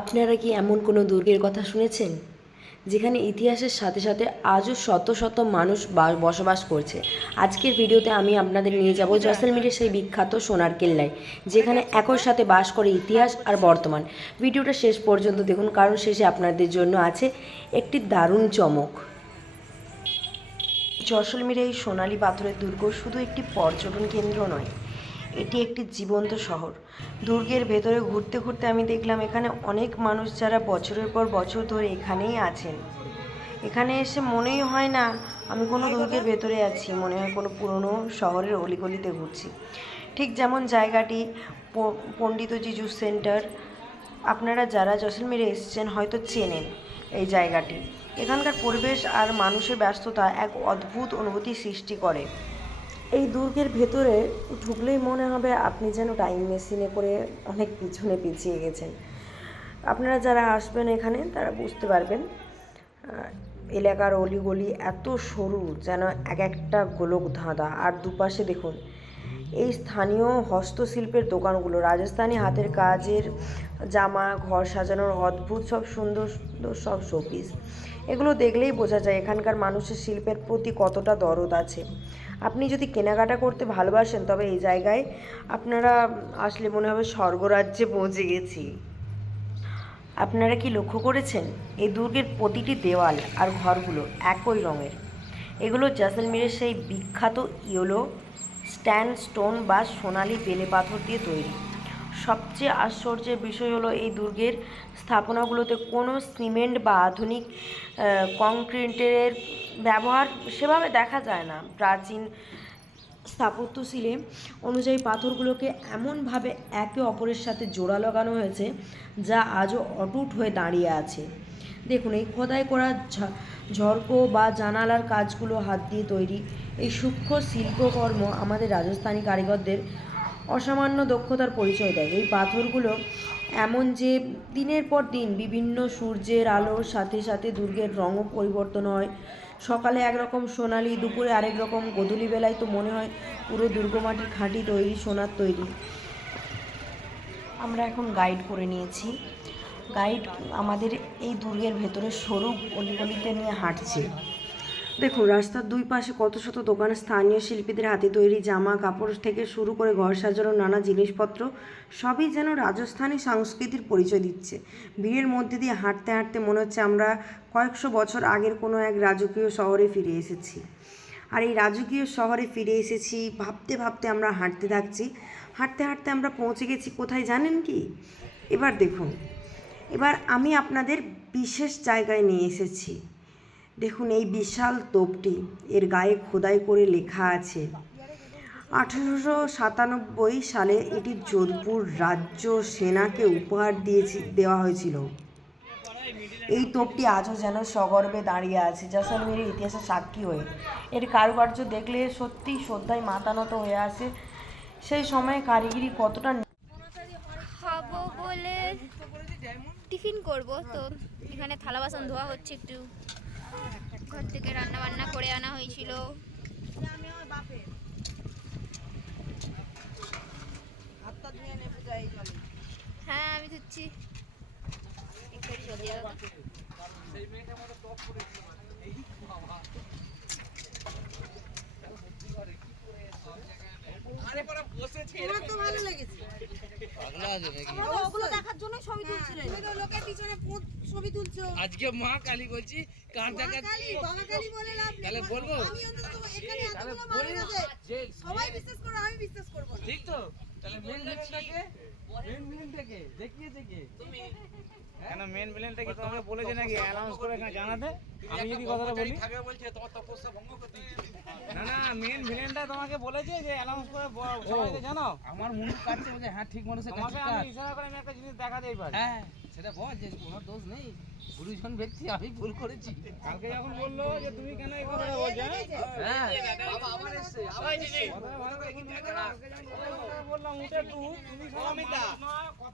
আপনারা কি এমন কোনো দুর্গের কথা শুনেছেন যেখানে ইতিহাসের সাথে সাথে আজও শত শত মানুষ বসবাস করছে? আজকের ভিডিওতে আমি আপনাদের নিয়ে যাব জয়সলমীরের সেই বিখ্যাত সোনার কেল্লায়, যেখানে একই সাথে বাস করে ইতিহাস আর বর্তমান। ভিডিওটা শেষ পর্যন্ত দেখুন, কারণ শেষে আপনাদের জন্য আছে একটি দারুণ চমক। জয়সলমীরের এই সোনালী পাথরের দুর্গ শুধু একটি পর্যটন কেন্দ্র নয়, এটি একটি জীবন্ত শহর। দুর্গের ভেতরে ঘুরতে ঘুরতে আমি দেখলাম এখানে অনেক মানুষ যারা বছরের পর বছর ধরে এখানেই আছেন। এখানে এসে মনেই হয় না আমি কোনো দুর্গের ভেতরে আছি, মনে হয় কোনো পুরনো শহরের অলিগলিতে ঘুরছি। ঠিক যেমন জায়গাটি পণ্ডিত জিজু সেন্টার, আপনারা যারা জয়সলমীরে এসেছেন হয়তো চেনেন এই জায়গাটি। এখানকার পরিবেশ আর মানুষের ব্যস্ততা এক অদ্ভুত অনুভূতি সৃষ্টি করে। এই দুর্গের ভেতরে ঢুকলেই মনে হবে আপনি যেন টাইম মেশিনে করে অনেক পিছিয়ে গেছেন। আপনারা যারা আসবেন এখানে তারা বুঝতে পারবেন। এলাকার অলিগলি এত সরু যেন এক একটা গোলক ধাঁধা। আর দুপাশে দেখুন এই স্থানীয় হস্তশিল্পের দোকানগুলো, রাজস্থানি হাতের কাজের জামা, ঘর সাজানোর অদ্ভুত সব সুন্দর সুন্দর সব শোপিস। এগুলো দেখলেই বোঝা যায় এখানকার মানুষের শিল্পের প্রতি কতটা দরদ আছে। আপনি যদি কেনাকাটা করতে ভালোবাসেন তবে এই জায়গায় আপনারা আসলে মনে হবে স্বর্গরাজ্যে পৌঁছে গেছি। আপনারা কি লক্ষ্য করেছেন এই দুর্গের প্রতিটি দেওয়াল আর ঘরগুলো একই রঙের? এগুলো জয়সলমীরের সেই বিখ্যাত ইয়েলো স্ট্যান্ডস্টোন বা সোনালি বেলে পাথর দিয়ে তৈরি। সবচেয়ে আশ্চর্যের বিষয় হলো এই দুর্গের স্থাপনাগুলোতে কোনো সিমেন্ট বা আধুনিক কংক্রিটের ব্যবহার সেভাবে দেখা যায় না। প্রাচীন স্থাপত্যশৈলী অনুযায়ী পাথরগুলোকে এমনভাবে একে অপরের সাথে জোড়া লাগানো হয়েছে যা আজও অটুট হয়ে দাঁড়িয়ে আছে। দেখুন এই খোদাই করা ঝড়কো বা জানালার কাজগুলো হাত দিয়ে তৈরি। এই সূক্ষ্ম শিল্পকর্ম আমাদের রাজস্থানী কারিগরদের অসামান্য দক্ষতার পরিচয় দেয়। এই পাথরগুলো এমন যে দিনের পর দিন বিভিন্ন সূর্যের আলোর সাথে সাথে দুর্গের রঙও পরিবর্তন হয়। সকালে একরকম সোনালি, দুপুরে আরেক রকম, গোধূলি বেলায় তো মনে হয় পুরো দুর্গমাটির খাঁটি তৈরি, সোনার তৈরি। আমরা এখন গাইড করে নিয়েছি। গাইড আমাদের এই দুর্গের ভেতরে সরু অলিগলিতে নিয়ে হাঁটছে। দেখুন রাস্তার দুই পাশে কত শত দোকান, স্থানীয় শিল্পীদের হাতে তৈরি জামা কাপড় থেকে শুরু করে ঘর সাজানোর নানা জিনিসপত্র, সবই যেন রাজস্থানী সংস্কৃতির পরিচয় দিচ্ছে। ভিড়ের মধ্যে দিয়ে হাঁটতে হাঁটতে মনে হচ্ছে আমরা কয়েকশো বছর আগের কোনো এক রাজকীয় শহরে ফিরে এসেছি। আর এই রাজকীয় শহরে ফিরে এসেছি ভাবতে ভাবতে আমরা হাঁটতে থাকছি। হাঁটতে হাঁটতে আমরা পৌঁছে গেছি কোথায় জানেন কি? এবার দেখুন, এবার আমি আপনাদের বিশেষ জায়গায় নিয়ে এসেছি। দেখুন এই বিশাল তোপটি, এর গায়ে খোদাই করে লেখা আছে 1897 সালে এটি যোধপুর রাজ্য সেনাকে উপহার দেওয়া হয়েছিল। এই তোপটি আজও যেন সগর্বে দাঁড়িয়ে আছে জয়সলমীরের ইতিহাসের সাক্ষী হয়ে। এর কারুকার্য দেখলে সত্যিই শ্রদ্ধায় মাথা নত হয়ে আসে। সেই সময়ে কারিগরি কতটা খাবো বলে টিফিন করব, তো এখানে থালা বাসন ধোয়া হচ্ছে, একটু ঘর থেকে রান্না বান্না করে আনা হয়েছিল। হ্যাঁ আমি ধুচ্ছি। আজকে মা কালী বলছি কার দেখা তাহলে বলবো ঠিক তো। তাহলে মেন ভিলেনটাকে দেখিয়েছে কে? কেন মেন ভিলেনটা কি তোমাকে বলেছে নাকি অ্যানাউন্স করে এখানে জানাতে? আমি যদি কথাটা বলি থাকে বলছে তোমার তপস্যা ভঙ্গ করতে না না, মেন ভিলেনটা তোমাকে বলেছে যে অ্যানাউন্স করে সবাইকে জানাও। আমার মনে কাটছে বলে হ্যাঁ ঠিক মানুষের কাছে আমি ইশারা করে আমি একটা জিনিস দেখাতেই পারি। হ্যাঁ সেটা বল যে কোনো দোষ নেই, গুরুজন ব্যক্তি আমি ভুল করেছি। কালকে যখন বললো যে তুমি কেন এই কথা বলছো, হ্যাঁ বাবা আবার এসেছে আবার এসেছে বললাম উঠে তুই তুমি সমিতা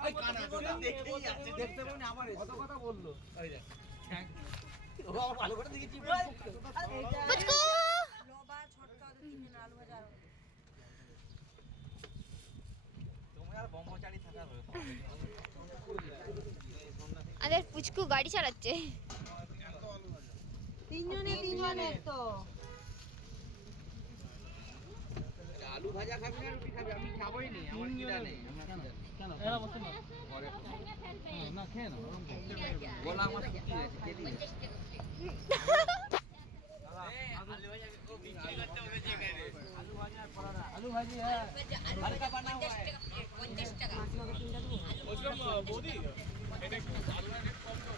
ওই কানা কথা দেখতেই আছে দেখতে মনে আবার কত কথা বললো। ওই দেখ ও ভালো করে দেখি কি বলছো পুচকু লোবা ছটকা দিনে আলু ভাজা। তুমি আর ব্রহ্মচারী থাকার আমাদের পুচকু গাড়ি চালাচ্ছে। তিনজনের তো আলু ভাজা খাবি না রুটি খাবি? আমি খাবোই নি, আমার খিদা নেই। কেন এরা বসে না না খেয়ে না বলা আমার ছুটি আছে খেলি आलू भाजी है हल्का बना हुआ है 50 টাকা ওসব বৌদি এটা একটু আলু রেট কম তো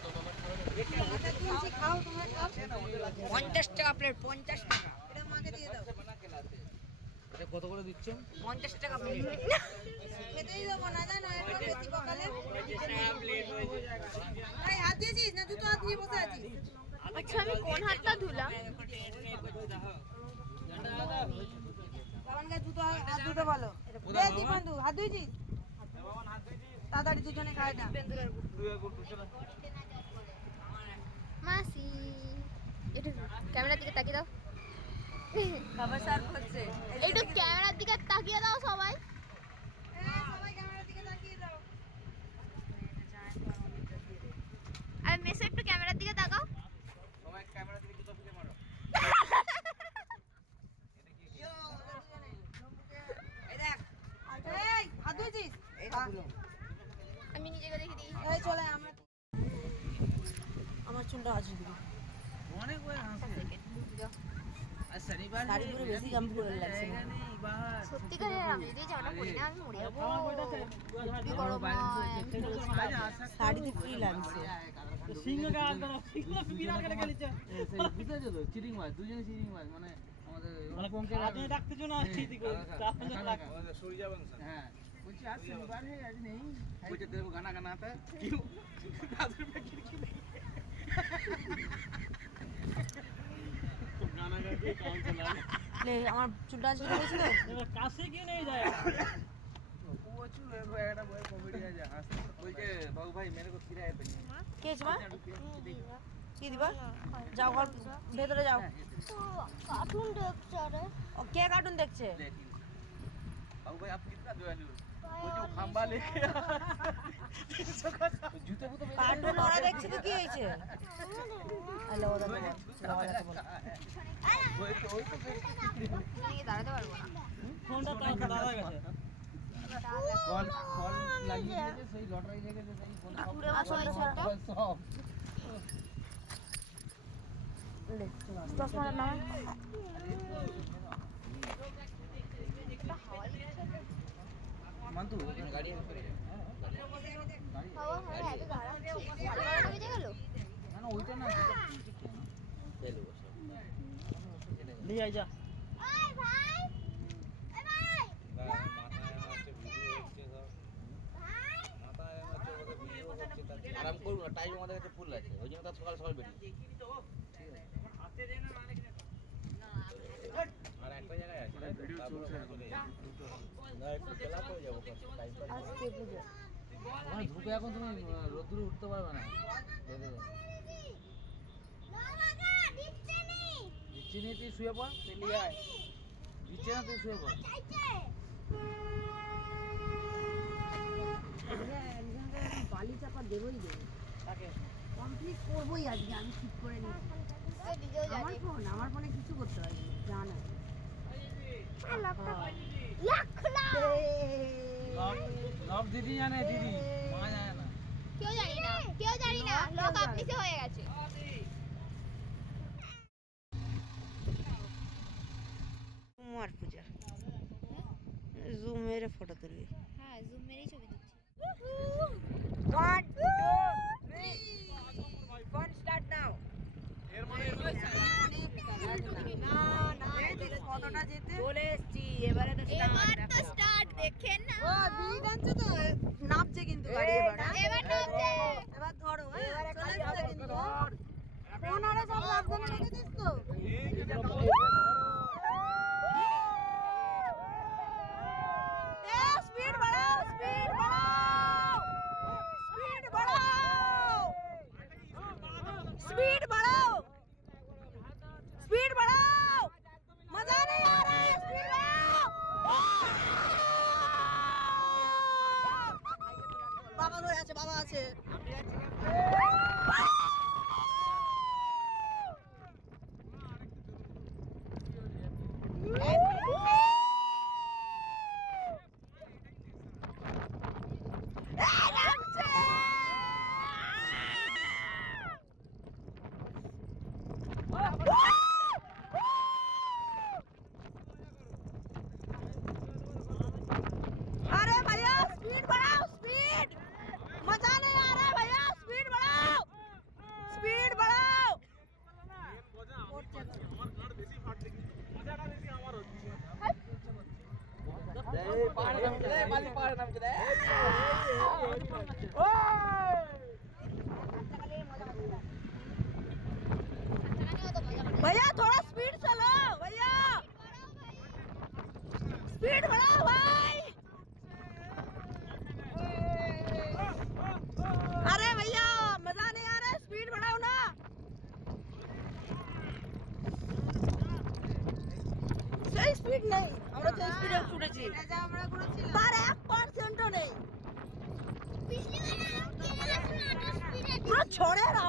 দাদা খাও তোমরা খাও 50 টাকা প্লেট 50 টাকা এটা মাকে দিয়ে দাও बना के लाते এটা কত করে দিচ্ছেন 50 টাকা প্লেট খেতেই দেবো না জানো একবার বেশি বকালে প্লেট হয়ে যাবে এই হাত দিয়েছিস না দুটো হাত দিয়ে বসে আছিস আচ্ছা আমি কোন হাতটা ধুলাম? কারণ গায়ে দুটো ভালো দে দি বন্ধু হাত ধুইছিস তাড়াতাড়ি দুজনে খায় না মাসি একটু ক্যামেরার দিকে তাকিয়ে দাও। খাবার সার্ভ হচ্ছে একটু ক্যামেরার দিকে তাকিয়ে দাও সবাই। সবাই ক্যামেরার দিকে তাকিয়ে দাও আর মেসে একটু ক্যামেরার দিকে তাকাও। সবাই ক্যামেরা দিকে জুতো পিছে মারো এই দেখ এই হাত ধুইছিস এই দেখো আমি নিজেকে দেখে দিই। এই চলে আমরা আমার চুলটা আছে দিদি অনেক ওই হাসি আর শনিবার শাড়ি পরে বেশি কমফোর্টেবল লাগছে না। नहीं बाहर সত্যিকারে আমি যদি জামাটা পরি না আমি মরে যাবো। কি গরম হয়, আমি মরে যাবো। শাড়িতে ফ্রি লাগছে সিংহ কা আদর সিংহ বিরাট করে খেলিছে বুঝতে তো চিটিং মাছ দুজনে চিটিং মাছ মানে আমাদের পঙ্কে আপনি ডাকতেছো না চিটি করে আপনি ডাক আমাদের সরি যাবেন স্যার হ্যাঁ বলছি আজ শনিবার है आज नहीं বলছে तेरे को गाना गाना आता है क्यों 10 रुपए खिड़की तो गाना गा के काम चला লে আমার চুলটা আজকে দেখেছি তো এবার কাছে কি नहीं जाएगा প্রচুর একটা বই কমেডি আছে হাসতে বলছে বাবু ভাই मेरे को किराए पे नहीं কে মা কি দিবা যাও ঘর ভেতরে যাও কার্টুন দেখছে রে। ও কে কার্টুন দেখছে बाबू भाई आप कितना जो है बोलते खंबा लेके 300 का जूते वो तो কার্টুন ওরা দেখছে তো কি হয়েছে হ্যালো ওরা वही तो নিয়ে দাঁড়াতে পারবো না। फोनটা তো দাদা গেছে कॉल कॉल লাগিয়ে দিয়েছে সেই লটারি লেগেছে সেই ফোন ঘুরে বসো এই শার্টটা। সব লে চশমাটা নাও মান্তু গাড়ি হাওয়া হয় এত দাঁড়াচ্ছি। 11টা বেজে গেল। না না ওইটা না নিয়ে আই যা ওই ভাই ওই ভাই আরাম করুন না টাইম আমাদের কাছে ফুল আছে ওই জন্য তার সকাল সকাল বেরিয়ে আর একটা জায়গায় আছে ভিডিও চলছে না একটু খেলা করে যাবো টাইম পাস আজকে পুজো মানে ঢুকে এখন তুমি রোদ্দুরে উঠতে পারবে না দিচ্ছে নেই তুই শুয়ে পড় চলিয়ে আয় দিচ্ছে না তুই শুয়ে পড় বালি চাপা দেবই দেবো তাকে কমপ্লিট করবোই আজকে আমি ঠিক করে নিয়েছি তো নিজেও জানি। আমার ফোনে কিছু করতে পারবি না জানা লক দিদি জানে দিদি মা জানে না কেউ জানি না, কেউ জানি না। লোক আপনি সে হয়ে গেছে। কুমার পূজা জুম মেরে ফটো তুলবি হ্যাঁ জুম মেরেই ছবি দিচ্ছি। 1 2 3 ফোন স্টার্ট নাও এর মানে কতটা যেতে চলে এসেছি এবারে তো এবার তো স্টার্ট দেখেন না। ও বিড়ি টানছে তো নাপছে কিন্তু গাড়ি এবার হ্যাঁ? এবার নামছে। এবার ধর भैया थोड़ा स्पीड चलो भैया, स्पीड बढ़ाओ भाई। अरे भैया मजा नहीं आ रहा है, स्पीड बढ़ाओ ना। সেই স্পিড নেই, আমরা যে স্পিডে ছুটেছি তার 1% নেই, পুরো ছড়ে না।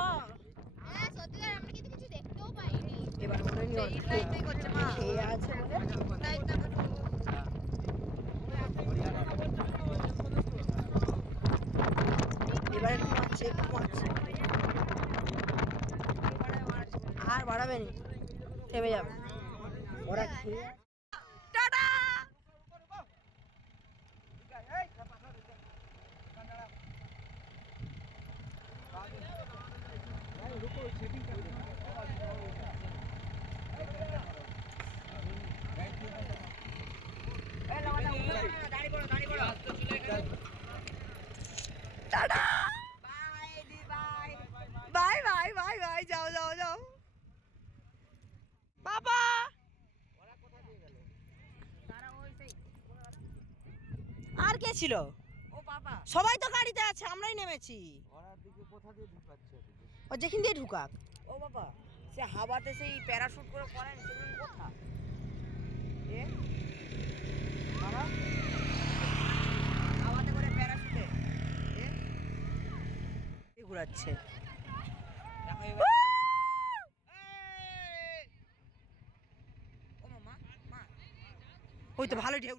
হ্যাঁ সত্যিকার আমরা কিন্তু কিছু দেখতেও পাইনি। এবার মনে হয় খেয়ে আছে বলে এবার একটু মারছে, একটু মারছে, আর বাড়াবে নি, থেমে যাবে ওরা খেয়ে। Tata. Tata. Bye bye bye bye, যাও যাও যাও বাবা। আর কে ছিল? ও বাবা, সবাই তো গাড়িতে আছে, আমরাই নেমেছি। ও যেখান দিয়ে ঢুকাক। ও বাবা, সে হাওয়াতে সেই প্যারাশুট করে করেন সেগুলো কোথা? এ বাবা, হাওয়াতে করে প্যারাশুটে ঘুরাচ্ছে। দেখো এবার। ও মামা, মা ওই তো ভালো ঢেউ।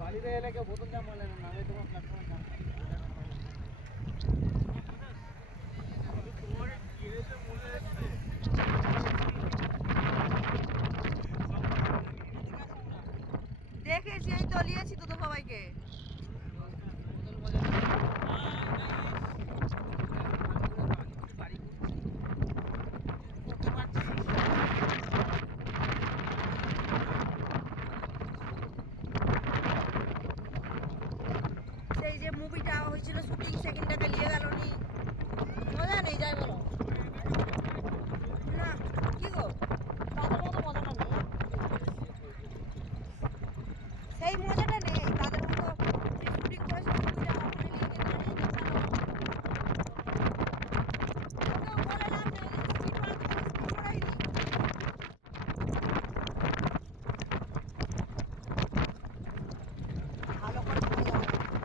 বাড়িতে এলে কেউ বোতল জাম বলে না, আমি তোমার প্ল্যাটফর্মে জাম দেখেছি, এই তলিয়েছি তো সবাইকে। সেই যে মুভিটা হয়েছিল শুটিং, সেকেন্ডটাকে নিয়ে গেল নি, মজা নেই যাই বলো না। কি গো, তাদের মতো মজাটা নেই, সেই মজাটা নেই তাদের মতো। যে শুটিং করেছে মুভিটা ওখানে নিয়ে গিয়ে দাঁড়িয়ে দেখছিল। ওকেও বলে লাভ নেই, স্পিড বাড়াতে স্পিড বাড়াইনি। ভালো করে গাড়ি চালিয়ে যাও।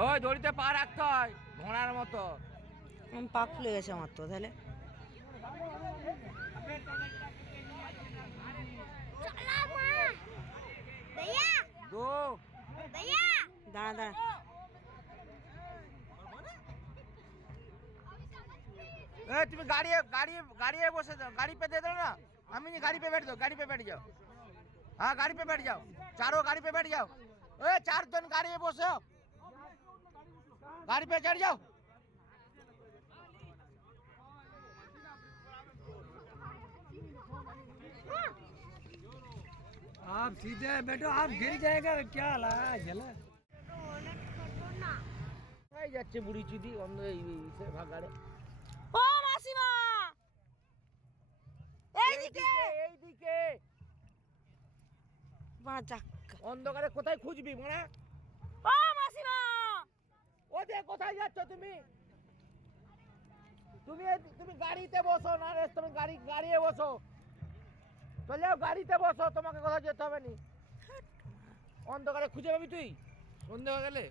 ওই দড়িতে পা রাখতে হয় ঘোড়ার মতো। পা খুলে গেছে আমার তো তাহলে। দো দাঁড়া দাঁড়া। তুমি গাড়ি গাড়ি गाड़ी बसे जाओ, गाड़ी पे दे दो ना। हम नहीं, गाड़ी पे बैठ जाओ, गाड़ी पे बैठ जाओ। हाँ गाड़ी पे बैठ जाओ, चारों गाड़ी पे बैठ जाओ। ए 4 जन गाड़ी में बसे हो, गाड़ी पे चढ़ जाओ। आप सीधे बैठो, आप गिर जाएगा क्या ला जला। যাচ্ছে বুড়ি চুদি অন্ধ ভাগাড়ে। ও মাসিমা এইদিকে এইদিকে বাজাক। অন্ধকারে কোথায় খুঁজবি মনে? ও মাসিমা ও দে কোথায় যাচ্ছ তুমি? তুমি তুমি গাড়িতে বসো না রে, তুমি গাড়িতে বসো। চলে যাও গাড়িতে বসো, তোমাকে কোথাও যেতে হবে না। অন্ধকারে খুঁজে পাবি তুই সন্ধে হয়ে গেলে?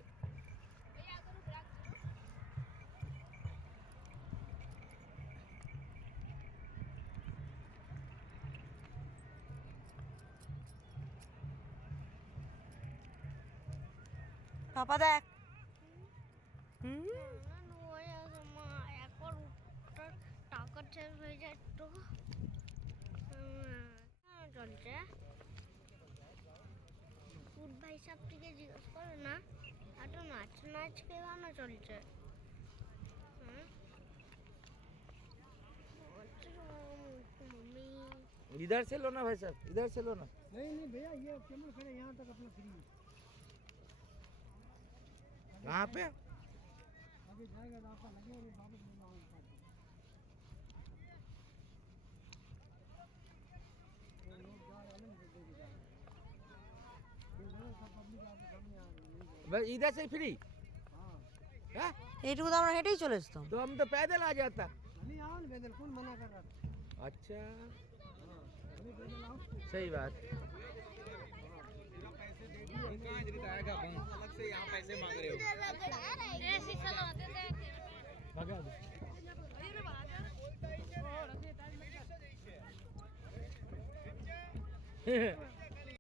পাপা দেখ। টাকা শেষ হয়ে যায় তো চলছে। ফুড ভাই সাহেবটিকে জিজ্ঞেস করো না, এত নাচ কেন চলছে? मम्मी इधर से लो ना भाई साहब, इधर से लो ना। नहीं नहीं भैया, ये कैमरा खड़े यहाँ तक अपना फ्री है। कहाँ पे? आगे जाएगा तो आपका लगेगा नहीं, वापस लेना होगा। ये लोग जा रहे हैं ना, दे के जा रहे हैं। ये देखो सब पब्लिक आपके सामने आ रही है। बस इधर से फ्री? हाँ हाँ? এইটুকু তো আমরা হেঁটেই চলে আসতাম। तो हम तो पैदल आ जाता। नहीं आओ ना पैदल, कौन मना कर रहा था? अच्छा हाँ अभी पैदल आओ। सही बात। भगा दो।